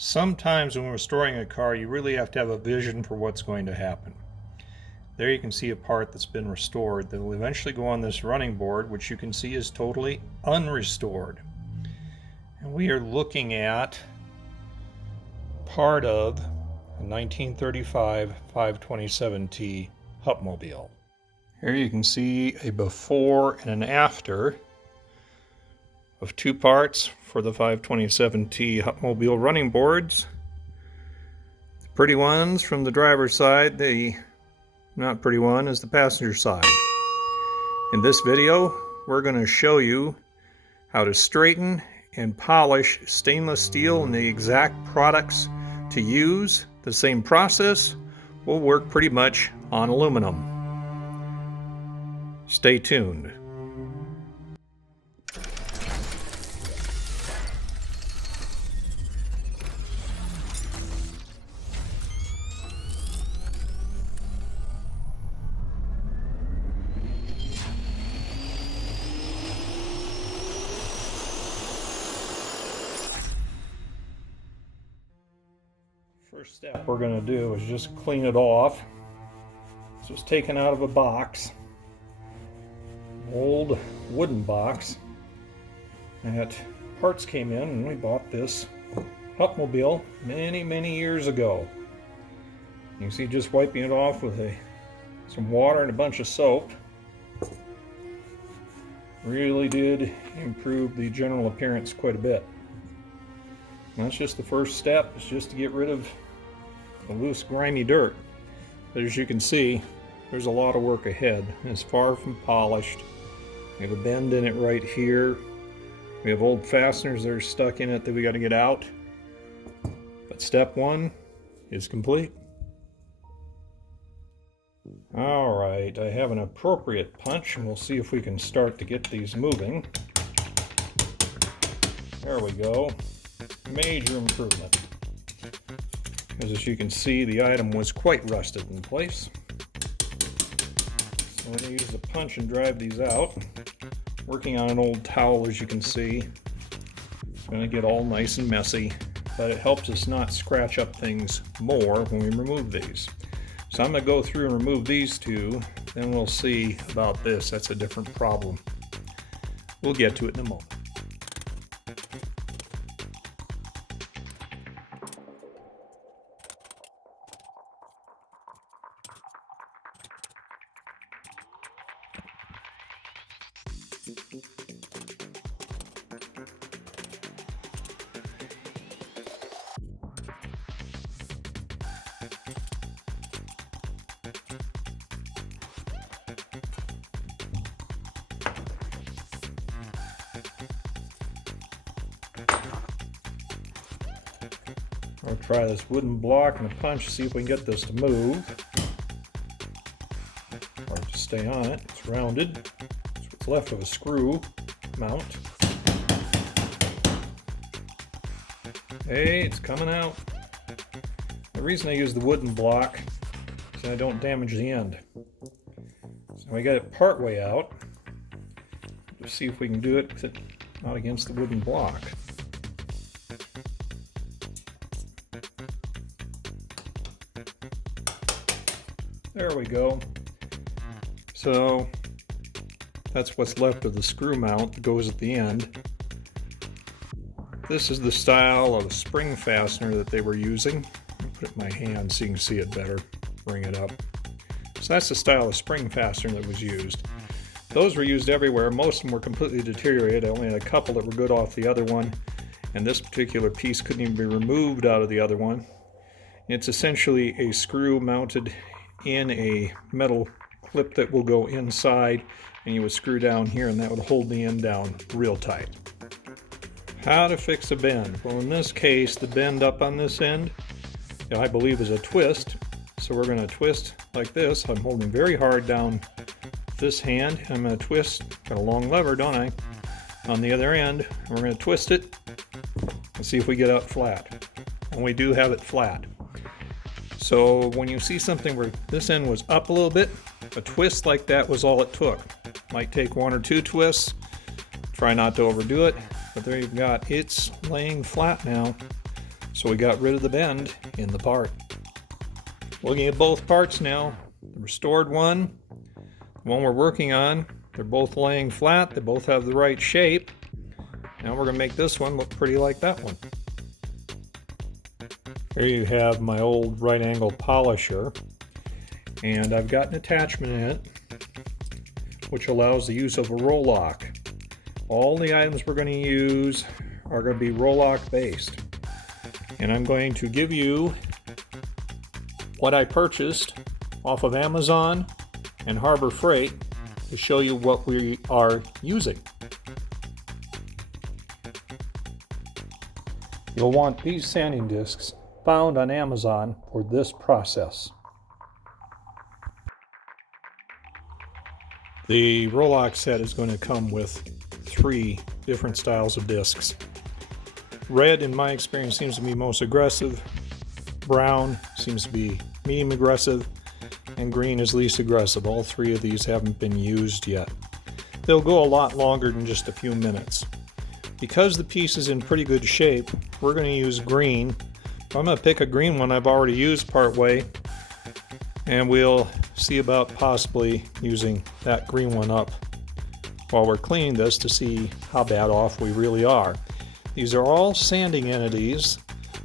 Sometimes when restoring a car, you really have to have a vision for what's going to happen. There you can see a part that's been restored that will eventually go on this running board, which you can see is totally unrestored. And we are looking at part of a 1935 527T Hupmobile. Here you can see a before and an after of two parts for the 527T Hupmobile running boards. The pretty ones from the driver's side, the not pretty one is the passenger side. In this video, we're going to show you how to straighten and polish stainless steel and the exact products to use. The same process will work pretty much on aluminum. Stay tuned. First step we're going to do is just clean it off. This was taken out of a box, old wooden box, that parts came in and we bought this Hupmobile many years ago. You can see just wiping it off with some water and a bunch of soap really did improve the general appearance quite a bit. And that's just the first step, is just to get rid of the loose grimy dirt. But as you can see, there's a lot of work ahead. It's far from polished. We have a bend in it right here. We have old fasteners that are stuck in it that we got to get out. But step one is complete. Alright, I have an appropriate punch and we'll see if we can start to get these moving. There we go. Major improvement. As you can see, the item was quite rusted in place. So we're going to use the punch and drive these out. Working on an old towel, as you can see. It's going to get all nice and messy, but it helps us not scratch up things more when we remove these. So I'm going to go through and remove these two, then we'll see about this. That's a different problem. We'll get to it in a moment. We'll try this wooden block and a punch, see if we can get this to move. Or to stay on it. It's rounded. It's what's left of a screw mount. Hey, it's coming out. The reason I use the wooden block is that I don't damage the end. So we got it part way out. Let's see if we can do it with it not against the wooden block. There we go. So that's what's left of the screw mount that goes at the end. This is the style of spring fastener that they were using. I'll put it in my hand so you can see it better. Bring it up. So that's the style of spring fastener that was used. Those were used everywhere. Most of them were completely deteriorated. I only had a couple that were good off the other one. And this particular piece couldn't even be removed out of the other one. It's essentially a screw mounted in a metal clip that will go inside, and you would screw down here and that would hold the end down real tight. How to fix a bend? Well, in this case, the bend up on this end, I believe, is a twist. So we're going to twist like this. I'm holding very hard down this hand. I'm going to twist, got a long lever, don't I? On the other end, we're going to twist it and see if we get out flat. And we do have it flat. So when you see something where this end was up a little bit, a twist like that was all it took. Might take one or two twists. Try not to overdo it, but there you've got, it's laying flat now. So we got rid of the bend in the part. Looking at both parts now, the restored one, the one we're working on, they're both laying flat, they both have the right shape. Now we're going to make this one look pretty like that one. Here you have my old right angle polisher, and I've got an attachment in it which allows the use of a roll lock. All the items we're going to use are going to be roll lock based. And I'm going to give you what I purchased off of Amazon and Harbor Freight to show you what we are using. You'll want these sanding discs found on Amazon for this process. The roll lock set is going to come with 3 different styles of discs. Red, in my experience, seems to be most aggressive. Brown seems to be medium aggressive, and green is least aggressive. All 3 of these haven't been used yet. They'll go a lot longer than just a few minutes. Because the piece is in pretty good shape, we're going to use green. I'm going to pick a green one I've already used part way, and we'll see about possibly using that green one up while we're cleaning this to see how bad off we really are. These are all sanding entities,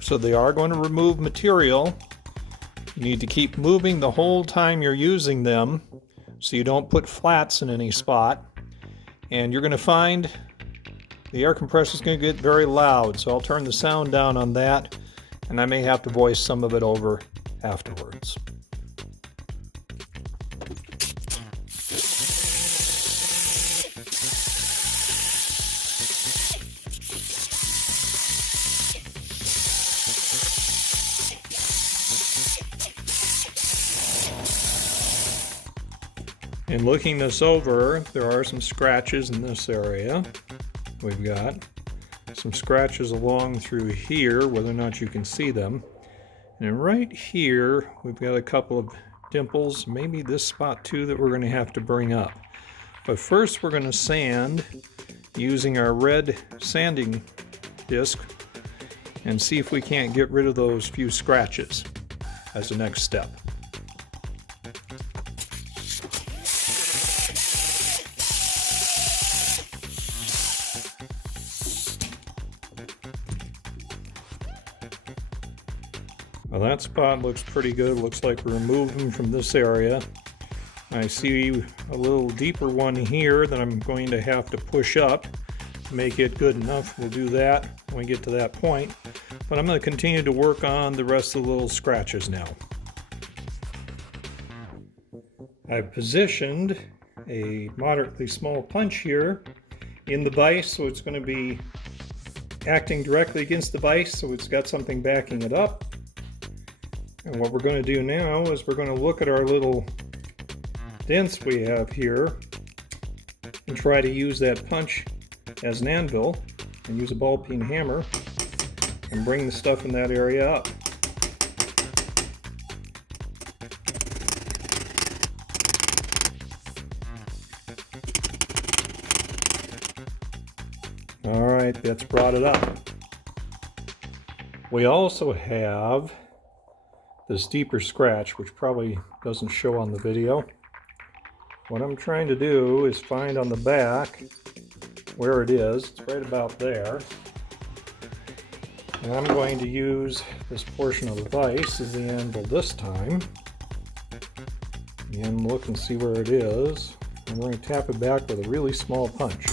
so they are going to remove material. You need to keep moving the whole time you're using them so you don't put flats in any spot. And you're going to find the air compressor is going to get very loud, so I'll turn the sound down on that, and I may have to voice some of it over afterwards. In looking this over, there are some scratches in this area. We've got some scratches along through here, whether or not you can see them. And right here, we've got a couple of dimples, maybe this spot too, that we're going to have to bring up. But first we're going to sand using our red sanding disc and see if we can't get rid of those few scratches as the next step. Well, that spot looks pretty good. Looks like we removed them from this area. I see a little deeper one here that I'm going to have to push up to make it good enough. We'll do that when we get to that point. But I'm going to continue to work on the rest of the little scratches now. I've positioned a moderately small punch here in the vise, so it's going to be acting directly against the vise, so it's got something backing it up. And what we're going to do now is we're going to look at our little dents we have here and try to use that punch as an anvil and use a ball peen hammer and bring the stuff in that area up. Alright, that's brought it up. We also have this deeper scratch, which probably doesn't show on the video. What I'm trying to do is find on the back where it is. It's right about there. And I'm going to use this portion of the vise as the anvil this time. And look and see where it is. I'm going to tap it back with a really small punch.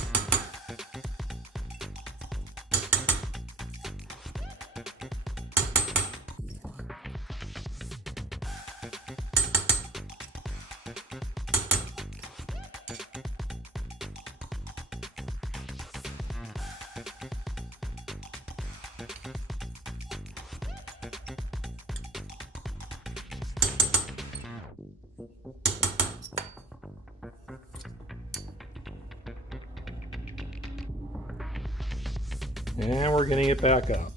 And we're getting it back up.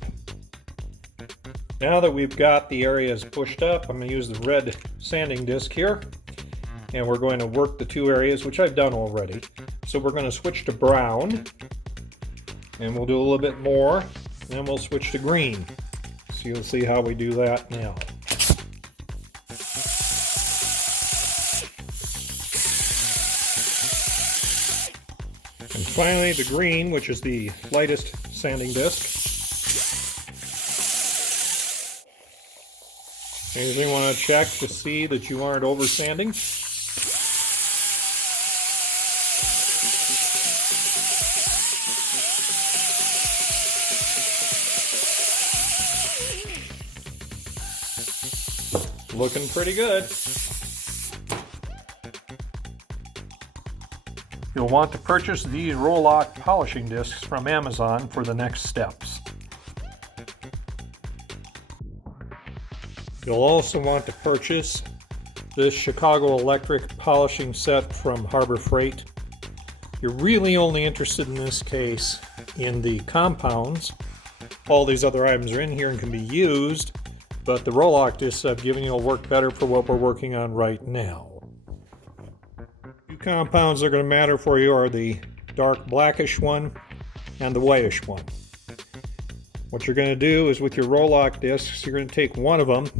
Now that we've got the areas pushed up, I'm going to use the red sanding disc here. And we're going to work the 2 areas, which I've done already. So we're going to switch to brown. And we'll do a little bit more. And then we'll switch to green. So you'll see how we do that now. And finally, the green, which is the lightest sanding disc. Anything you want to check to see that you aren't over sanding? Looking pretty good. You'll want to purchase these roll-lock polishing discs from Amazon for the next steps. You'll also want to purchase this Chicago Electric polishing set from Harbor Freight. You're really only interested in this case in the compounds. All these other items are in here and can be used, but the roll-lock discs I've given you will work better for what we're working on right now. Two compounds that are going to matter for you are the dark blackish one and the whitish one. What you're going to do is with your roll-lock discs, you're going to take one of them,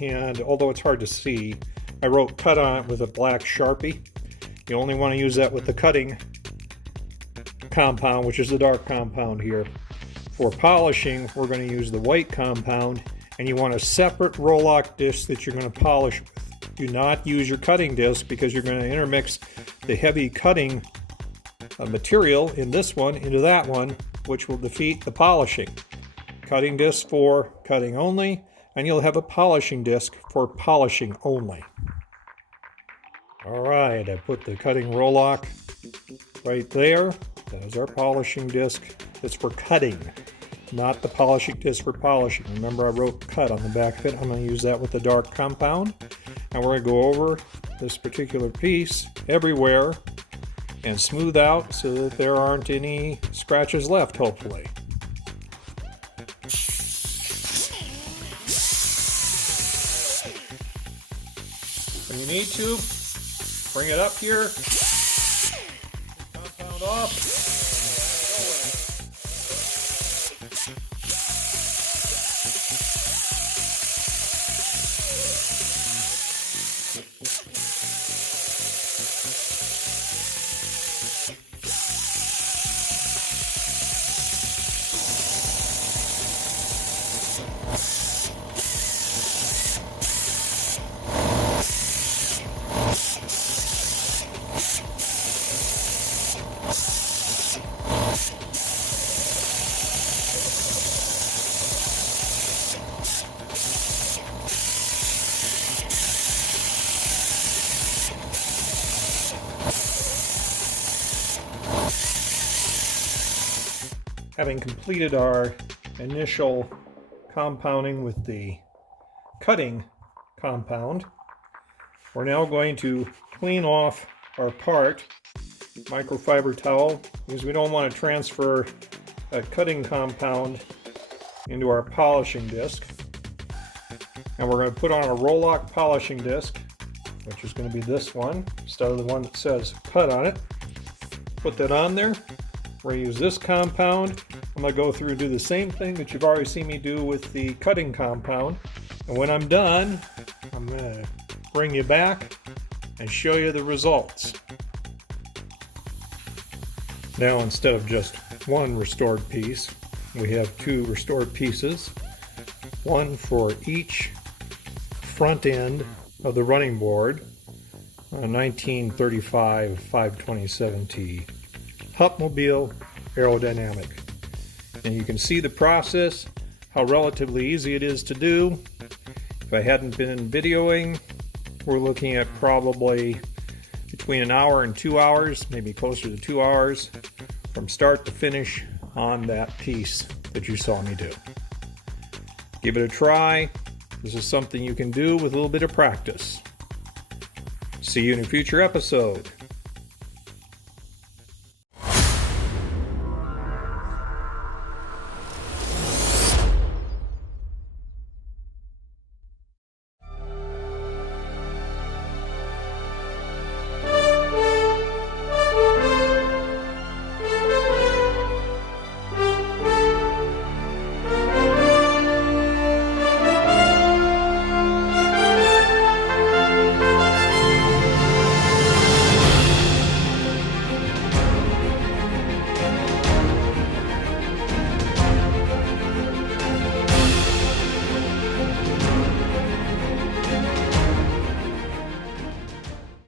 and although it's hard to see, I wrote cut on it with a black Sharpie. You only want to use that with the cutting compound, which is the dark compound here. For polishing, we're going to use the white compound, and you want a separate roll-lock disc that you're going to polish with. Do not use your cutting disc because you're going to intermix the heavy cutting material in this one into that one, which will defeat the polishing. Cutting disc for cutting only, and you'll have a polishing disc for polishing only. Alright, I put the cutting roll-lock right there. That is our polishing disc. That's for cutting, not the polishing disc for polishing. Remember, I wrote cut on the back of it. I'm going to use that with the dark compound. And we're going to go over this particular piece everywhere and smooth out so that there aren't any scratches left, hopefully. When you need to, bring it up here, compound off. Having completed our initial compounding with the cutting compound, we're now going to clean off our part, microfiber towel, because we don't want to transfer that cutting compound into our polishing disc. And we're going to put on a roll-lock polishing disc, which is going to be this one, instead of the one that says cut on it. Put that on there. We're going to use this compound. I'm going to go through and do the same thing that you've already seen me do with the cutting compound. And when I'm done, I'm going to bring you back and show you the results. Now, instead of just one restored piece, we have two restored pieces. One for each front end of the running board, a 1935 527T Hupmobile aerodynamic. And you can see the process, how relatively easy it is to do. If I hadn't been videoing, we're looking at probably between an hour and 2 hours, maybe closer to 2 hours, from start to finish on that piece that you saw me do. Give it a try. This is something you can do with a little bit of practice. See you in a future episode.